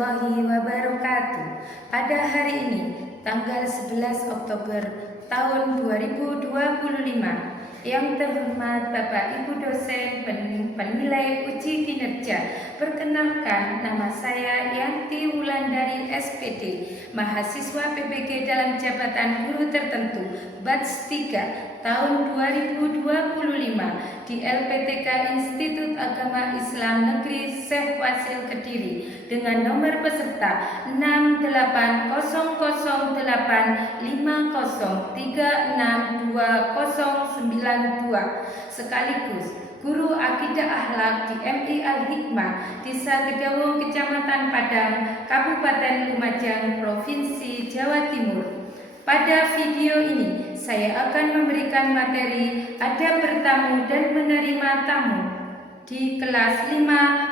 warahmatullahi wabarakatuh. Pada hari ini, tanggal 11 Oktober tahun 2025, yang terhormat Bapak Ibu dosen penilai uji kinerja, perkenalkan nama saya Yanti Wulandari SPD, mahasiswa PPG dalam jabatan guru tertentu batch 3 tahun 2025 di LPTK Institut Agama Islam Negeri Syekh Wasil Kediri dengan nomor peserta 680850362092 sekaligus guru akidah akhlak di MI Al-Hikmah Desa Gedawung Kecamatan Padang Kabupaten Lumajang Provinsi Jawa Timur. Pada video ini saya akan memberikan materi adab bertamu dan menerima tamu di kelas 5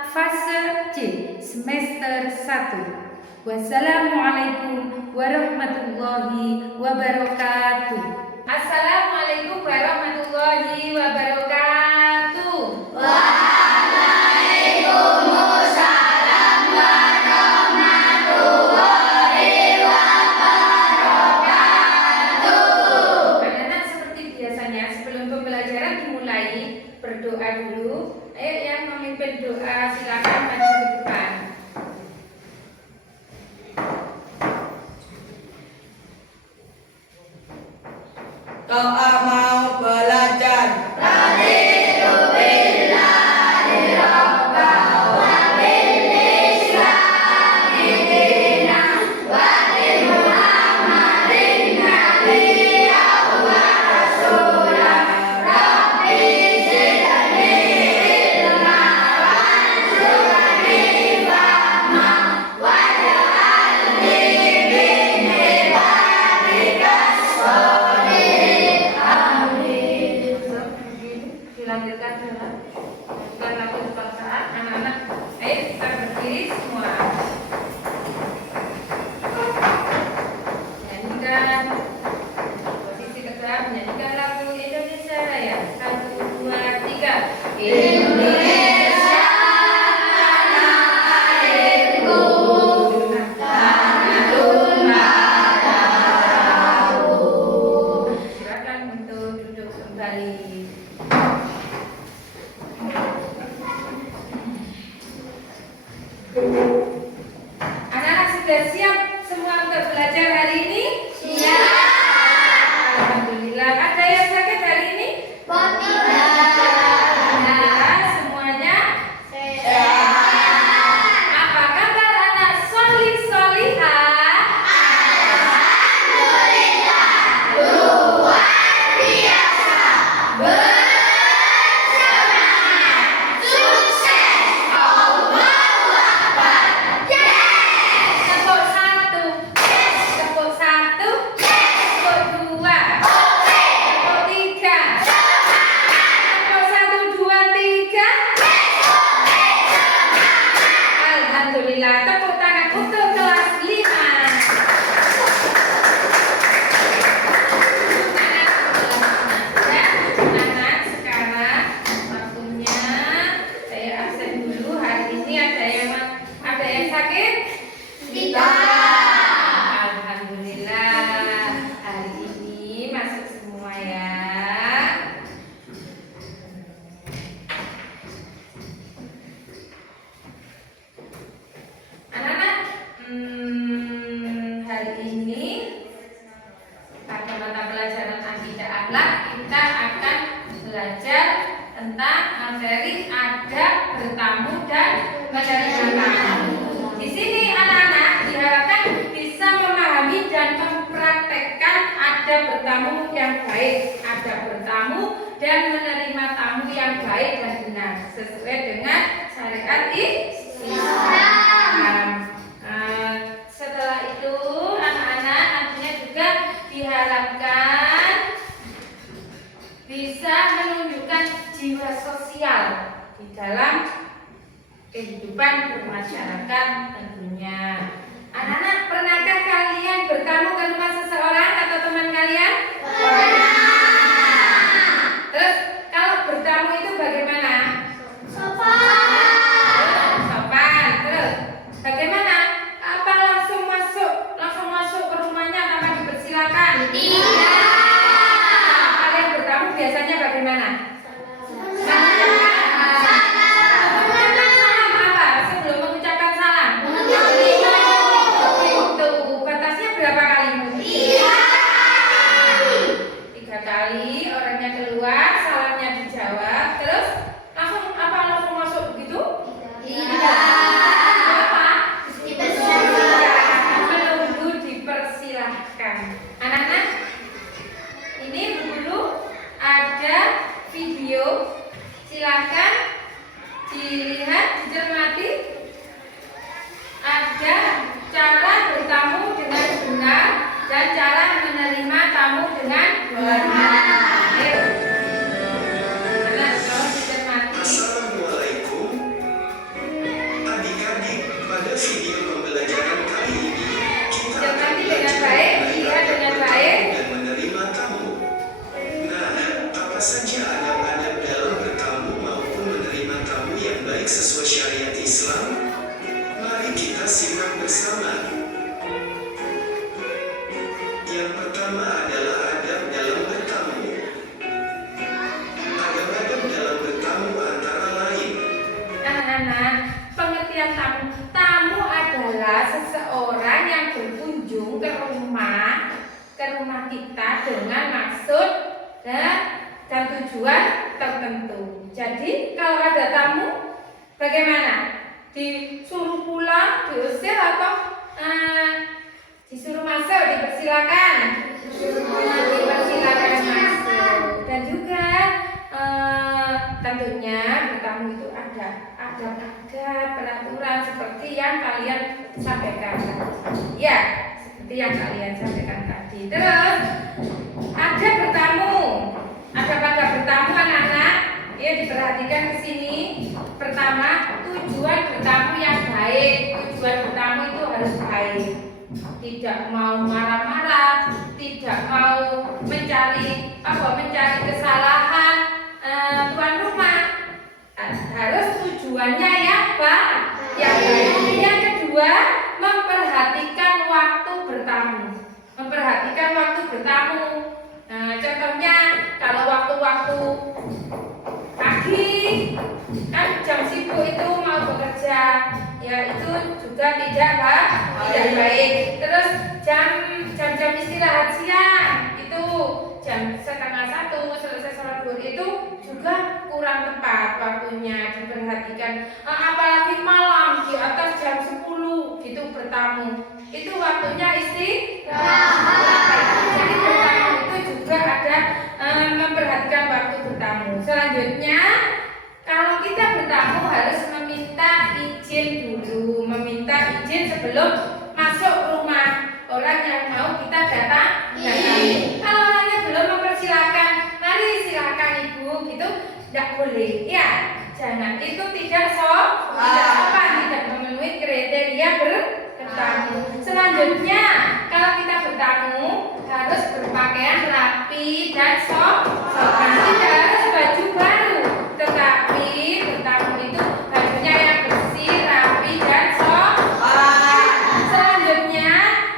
fase C semester 1. Wassalamualaikum warahmatullahi wabarakatuh. Assalamualaikum warahmatullahi wabarakatuh. Waalaikumsalam warahmatullahi wabarakatuh. Anak-anak, seperti biasanya sebelum pembelajaran dimulai, berdoa dulu. Ayo yang memimpin doa silakan maju ke depan. Doa mau belajar. Raditu billahi rabban wa bil islami dinan wa bi Muhammadin nabiyyan wa rasulan. Rabbi zidni ilma wansurni fahma waj'alni min ibadikas sholihin. Amin. Dilanjutkan dulu. Bukan lagu kebangsaan. Anak-anak, ayo kita berdiri semua. Nyanyikan posisi tegak, menyanyikan lagu Indonesia Raya. 1, 2, 3. Indonesia tanah airku, tanah tumpah darahku. Silakan untuk duduk kembali. Anak-anak sudah siap semua untuk belajar hari ini? Siap. Alhamdulillah. Ada yang sakit hari ini? Alhamdulillah, semuanya Sehat. apa kabar anak solih-solihah? Alhamdulillah, luar biasa. Bersemangat, sukses, Allahu Akbar. Yes. Tepuk satu, tepuk satu, tepuk dua, tepuk tiga, tepuk 1, 2, 3. Alhamdulillah, tepuk tangan untuk kelas 5. Anak, sekarang waktunya saya absen dulu. Hari ini ada yang sakit? Alhamdulillah, hari ini masuk semua ya. Anak-anak, hari ini pada mata pelajaran akidah akhlak kita akan belajar tentang materi adab bertamu dan menerima tamu. Di sini anak-anak diharapkan bisa memahami dan mempraktekkan adab bertamu yang baik, adab bertamu dan menerima tamu yang baik dan benar sesuai dengan syariat Islam. Setelah itu anak-anak nantinya juga diharapkan bisa menunjukkan jiwa sosial di dalam kehidupan bermasyarakat tentunya. Anak-anak, pernahkah kalian bertamu ke rumah seseorang atau teman kalian? Terus kalau bertamu itu bagaimana? Sopan. Sopan. Terus bagaimana? video pembelajaran kali ini, kita akan Cermati dengan belajar baik, mengenai lihat adab dengan bertamu baik. dan menerima tamu. Nah, apa saja adab-adab dalam bertamu maupun menerima tamu yang baik sesuai syariat Islam? Mari kita simak bersama. Yang pertama adalah adab dalam bertamu. Adab-adab dalam bertamu antara lain. Anak-anak, pengertian tamu. Tamu adalah seseorang yang berkunjung ke rumah kita dengan maksud dan tujuan tertentu. Jadi kalau ada tamu, bagaimana? Disuruh pulang, diusir atau disuruh masuk, dipersilakan? Dipersilakan masuk. Dan juga tentunya bertamu itu ada peraturan seperti yang kalian sampaikan tadi. Ya, seperti yang kalian sampaikan tadi. Terus ada bertamu. Ada pada bertamu anak-anak. Ya, diperhatikan di sini. Pertama, tujuan bertamu yang baik. Tujuan bertamu itu harus baik. Tidak mau marah-marah, tidak mau mencari kesalahan tuan rumah. Harus tujuannya yang baik. Yang kedua, memperhatikan waktu bertamu. Memperhatikan waktu bertamu. Contohnya kalau waktu-waktu pagi kan jam sibuk itu mau bekerja, ya itu juga tidak baik. Terus jam istirahat siang itu jam 12:30 selesai sholat zuhur itu juga kurang tepat waktunya, diperhatikan. Apalagi malam di atas jam 10 gitu bertamu, itu waktunya istirahat. Jadi bertamu itu juga ada memperhatikan waktu bertamu. Selanjutnya, kalau kita bertamu harus meminta izin dulu, meminta izin sebelum masuk rumah orang yang mau kita datangi. Kalau orangnya belum mempersilahkan, mari silakan ibu, gitu, tidak boleh. Ya, jangan, itu tidak sopan, tidak memenuhi kriteria bertamu. Selanjutnya, kalau kita bertamu harus berpakaian rapi dan sopan. Tidak harus baju baru, tetapi bertamu itu bajunya yang bersih, rapi dan sopan. Selanjutnya,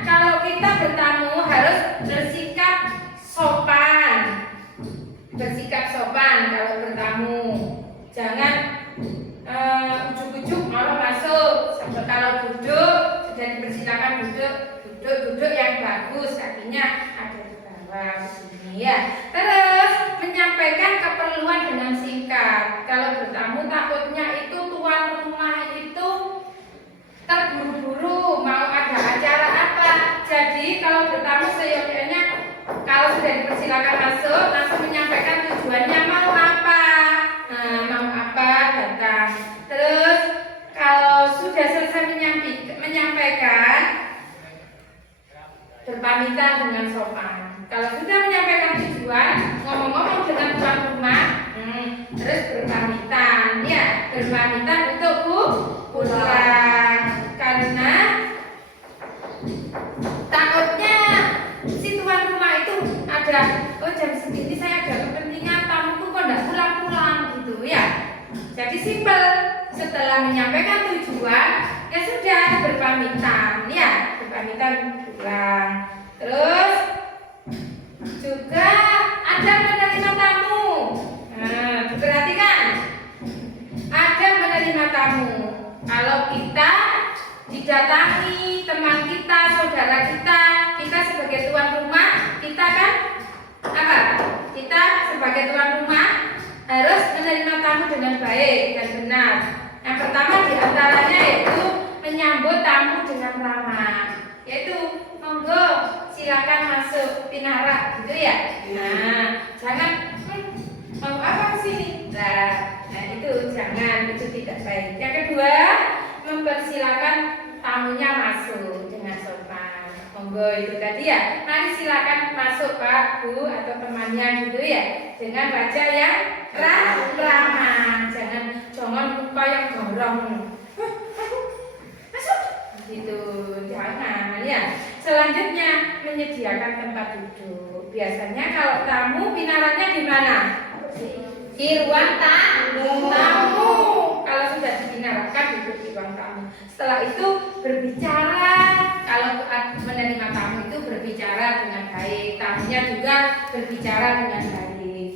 kalau kita bertamu harus bersikap sopan. Bersikap sopan kalau bertamu. Jangan ujuk-ujuk mau masuk. Kalau duduk sudah dipersilakan duduk yang bagus, kakinya ada di bawah sini ya. Terus menyampaikan keperluan dengan singkat. Kalau bertamu takutnya itu tuan rumah itu terburu-buru mau ada acara apa. Jadi kalau bertamu seyogyanya, kalau sudah dipersilakan masuk, langsung menyampaikan tujuannya mau apa, datang. Terus kalau sudah selesai menyampaikan, berpamitan dengan sopan. Kalau sudah menyampaikan tujuan, ngomong-ngomong dengan tuan rumah, terus berpamitan, ya, berpamitan untuk pulang. Karena takutnya si tuan rumah itu ada, jam segini saya ada kepentingan, tamuku kok enggak pulang-pulang gitu ya. Jadi simpel, setelah menyampaikan tujuan, ya sudah berpamitan, ya, berpamitan pulang. Terus juga ada menerima tamu. Diperhatikan, ada menerima tamu. Kalau kita didatangi teman kita, saudara kita sebagai tuan rumah, kita kan apa? Kita sebagai tuan rumah harus menerima tamu dengan baik dan benar. Yang pertama diantaranya yaitu menyambut tamu dengan ramah, yaitu monggo silakan masuk pinara gitu ya. Nah, jangan mau apa sini. Nah itu jangan, itu tidak baik. Yang kedua, mempersilakan tamunya masuk dengan sopan. Monggo itu tadi ya. Mari silakan masuk Pak, Bu atau temannya gitu ya. Dengan wajah yang ramah. Jangan muka yang gorong. Masuk. gitu, jangan ya. Selanjutnya menyediakan tempat duduk. Biasanya kalau tamu pinarannya di mana? Di ruang tamu. Tamu. Kalau sudah dipinarkan duduk di ruang tamu. Setelah itu berbicara. Kalau menerima tamu itu berbicara dengan baik. Tamunya juga berbicara dengan baik.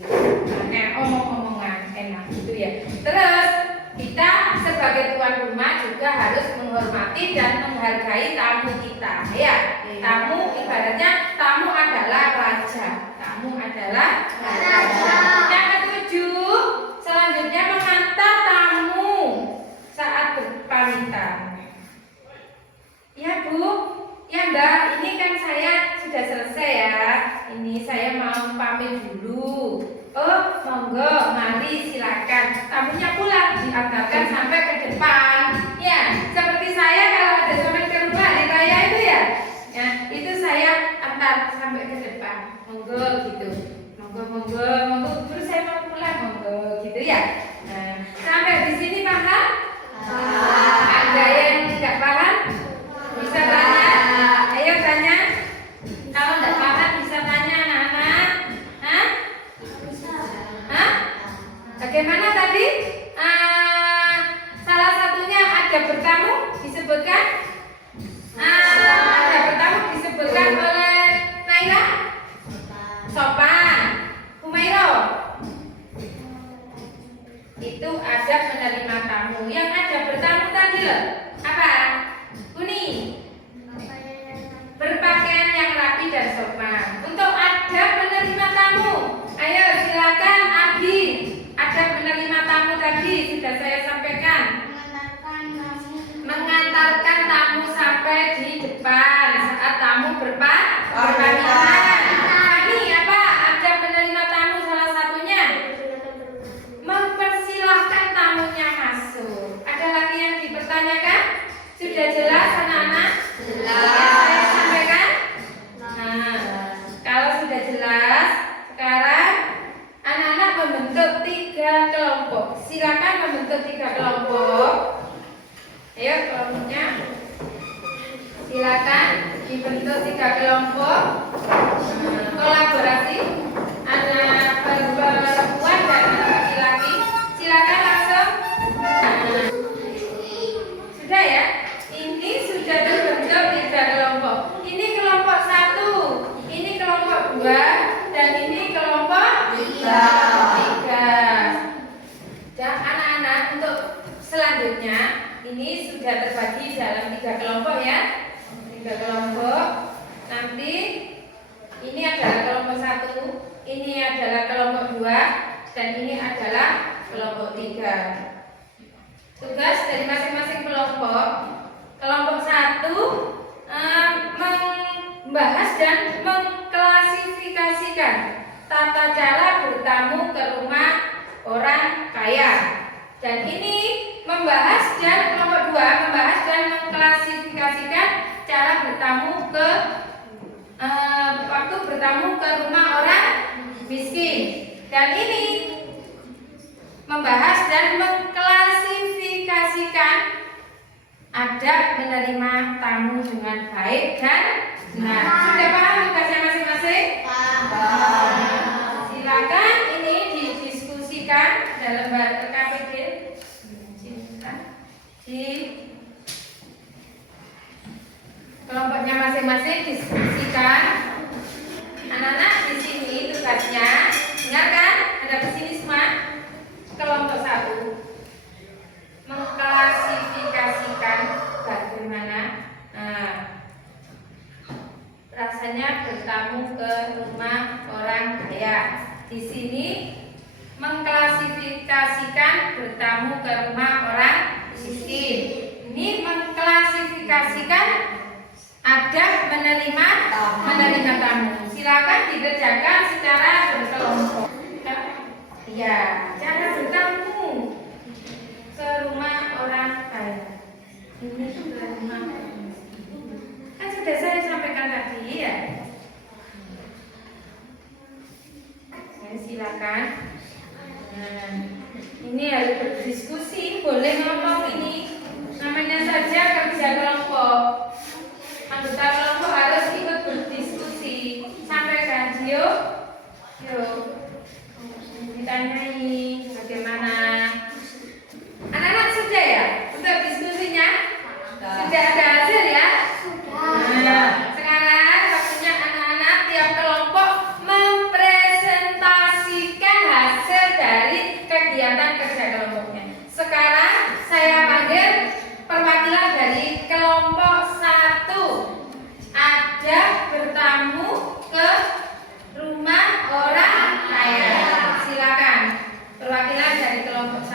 Nah, omong-omongan enak gitu ya. Terus kita sebagai tuan rumah juga harus menghormati dan menghargai tamu kita ya. Tamu ibaratnya tamu adalah raja. Tamu adalah raja. Yang ketujuh, selanjutnya mengantar tamu saat berpamitan. Ya Bu, ya Mbak, ini kan saya sudah selesai ya. Ini saya mau pamit dulu. Oh, monggo, mari silakan. Tamunya pulang diantarkan sampai ke depan. Ya, seperti saya kalau ada sampai ke rumah hari raya itu ya. Ya, itu saya antar sampai ke depan. Monggo gitu. Monggo. Terus saya mau pulang, monggo gitu ya. Nah, sampai di sini paham? Ada yang tidak paham? Bisa tanya? Ayo tanya. Kalau tidak paham bisa tanya anak-anak. Hah? Hah? Bagaimana tadi? Salah satunya ada bertamu disebutkan. Ada bertamu disebutkan oleh Naila. Sopan. Humairo. Itu adab menerima tamu. Yang ada bertamu tadi loh. Apa? Uni. Berpakaian yang rapi dan sopan. Untuk adab menerima tamu. Ayo silakan Abi. Adab menerima tamu tadi sudah saya sampaikan. Mengantarkan tamu sampai di depan saat tamu berpamitan. Ini apa? Adab menerima tamu salah satunya. Mempersilahkan tamunya masuk. Ada lagi yang dipertanyakan? Sudah jelas anak-anak? Yang saya sampaikan? Nah, kalau sudah jelas, sekarang anak-anak membentuk 3 kelompok. Silakan membentuk 3 kelompok. Ayo kelompoknya. Silakan dibentuk 3 kelompok. Kolaborasi anak perempuan dan anak laki-laki. Silakan langsung. Sudah ya? Ini sudah terbentuk 3 kelompok. Ini kelompok 1, ini kelompok 2, dan ini kelompok 3. Dan anak-anak untuk selanjutnya ini sudah terbagi dalam 3 kelompok ya. 3 kelompok. Nanti ini adalah kelompok 1, ini adalah kelompok 2, dan ini adalah kelompok 3. Tugas dari masing-masing kelompok. Kelompok 1 membahas dan mengklasifikasikan tata cara bertamu ke rumah orang kaya. Dan ini membahas dan kelompok 2 membahas dan mengklasifikasikan cara bertamu ke waktu bertamu ke rumah orang miskin. Dan ini membahas dan mengklasifikasikan adab menerima tamu dengan baik dan benar. Sudah paham tugasnya masing-masing? Silakan ini didiskusikan dalam KPD. Di kelompoknya masing-masing diskusikan. Anak-anak di sini tugasnya, dengarkan, ada di sini semua. Kelompok 1 mengklasifikasikan bagaimana rasanya bertamu ke rumah orang kaya. Di sini mengklasifikasikan bertamu ke rumah orang miskin. Ini mengklasifikasikan adab menerima tamu. Silakan dikerjakan secara berkelompok. Ya, cara bertamu ke rumah orang kaya. Ini ke rumah kan sudah saya sampaikan tadi ya. Silakan. Nah, ini harus berdiskusi, boleh ngomong ini. Namanya saja kerja kelompok. Anggota kelompok harus ikut berdiskusi. Sampaikan, yuk. Ditanyai bagaimana. Anak-anak sudah ya untuk diskusinya? Sudah ada hasil ya? Nah, sekarang waktunya anak-anak tiap kelompok mempresentasikan hasil dari kegiatan kerja kelompoknya. Sekarang saya panggil perwakilan dari kelompok 1. Ada bertamu ke rumah orang kaya. Silakan perwakilan dari kelompok 1.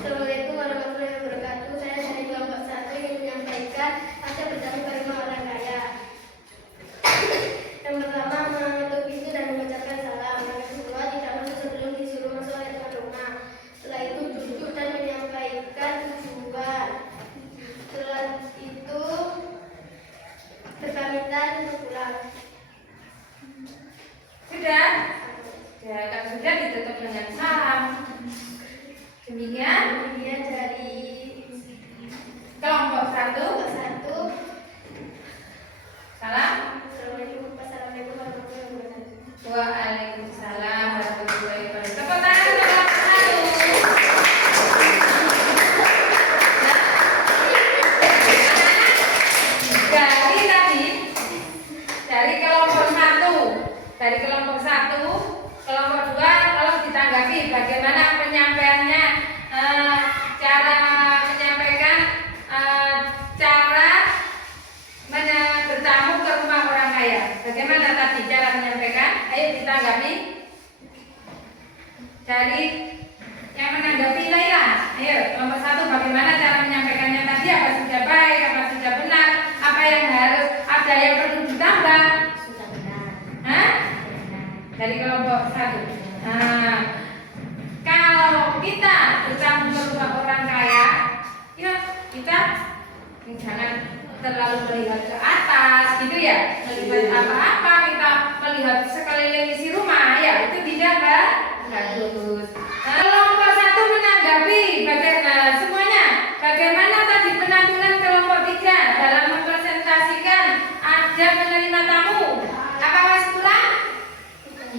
Assalamualaikum warahmatullahi wabarakatuh. Saya dari kelompok 1 ingin menyampaikan ada bertamu ke rumah orang kaya. Yang pertama, mengetuk pintu dan mengucapkan salam. Yang kedua, tidak masuk sebelum disuruh masuk oleh tuan rumah. Setelah itu duduk dan menyampaikan tujuan. Setelah itu berpamitan untuk pulang. Sudah? Ya, kalau sudah ditutup dengan salam. Demikian Kemudian dari kelompok 1. kelompok 1, Salam. Assalamualaikum warahmatullahi wabarakatuh. Waalaikumsalam warahmatullahi wabarakatuh. Tepuk tangan untuk kelompok 1. Dari kelompok 1, dari kelompok 1, kelompok 2 tolong ditanggapi bagaimana penyampaiannya, cara menyampaikan, cara bertamu ke rumah orang kaya. Bagaimana tadi cara menyampaikan? Ayo ditanggapi. Dari yang menanggapi Laila. Ayo kelompok 1 bagaimana cara menyampaikannya tadi? Apa sudah baik? Apa sudah benar? Apa yang harus ada yang perlu ditambah? Sudah benar. Hah? Dari kelompok 1. Nah, kalau kita bertamu ke rumah orang kaya, ya kita jangan terlalu melihat ke atas, gitu ya. Melihat apa-apa, kita melihat sekeliling isi rumah, ya itu tidak bagus. Kelompok 1 menanggapi bagaimana semuanya. Bagaimana tadi penampilan kelompok 3 dalam mempresentasikan ada menerima tamu? Apa masih kurang?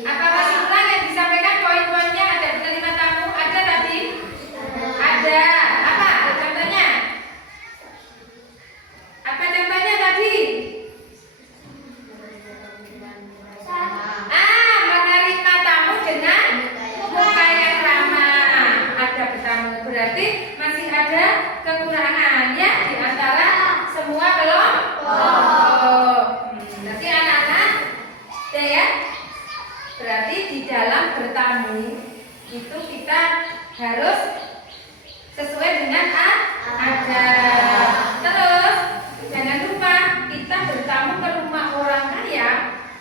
Apa masih kurang yang disampaikan poin-poinnya? Ada menerima tamu? Ada tadi? Ada. Apa contohnya? Apa contohnya tadi? Menerima tamu dengan muka yang ramah. Ada bertamu berarti masih ada kekurangan ya di antara semua kelompok. Berarti anak-anak, ya. Berarti di dalam bertamu itu kita harus sesuai dengan adab. Terus jangan lupa kita bertamu ke rumah orang kaya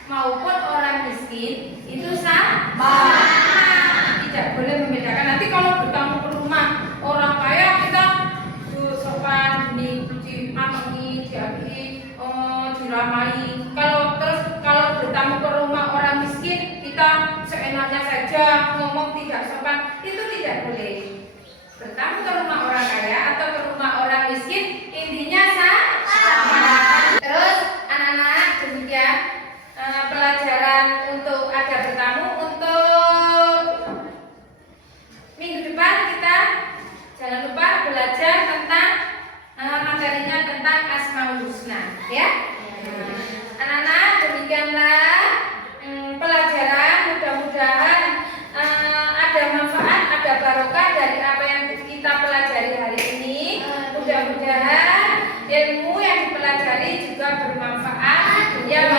maupun orang miskin itu sama. Tidak boleh membedakan. Nanti kalau bertamu ke rumah orang kaya kita sopan, diamangi, diramai. Kalau bertamu ke rumah orang miskin kita seenaknya saja ngomong tidak sopan, itu tidak boleh. Bertamu ke rumah orang kaya atau ke rumah orang miskin intinya sama. Terus anak-anak demikian pelajaran untuk ada bertamu. Untuk minggu depan kita jangan lupa belajar tentang materinya tentang Asmaul Husna, ya. Anak-anak demikianlah pelajaran. Mudah-mudahan ada manfaat, ada barokah dari apa yang kita pelajari hari ini. Mudah-mudahan ilmu yang dipelajari juga bermanfaat. Ya,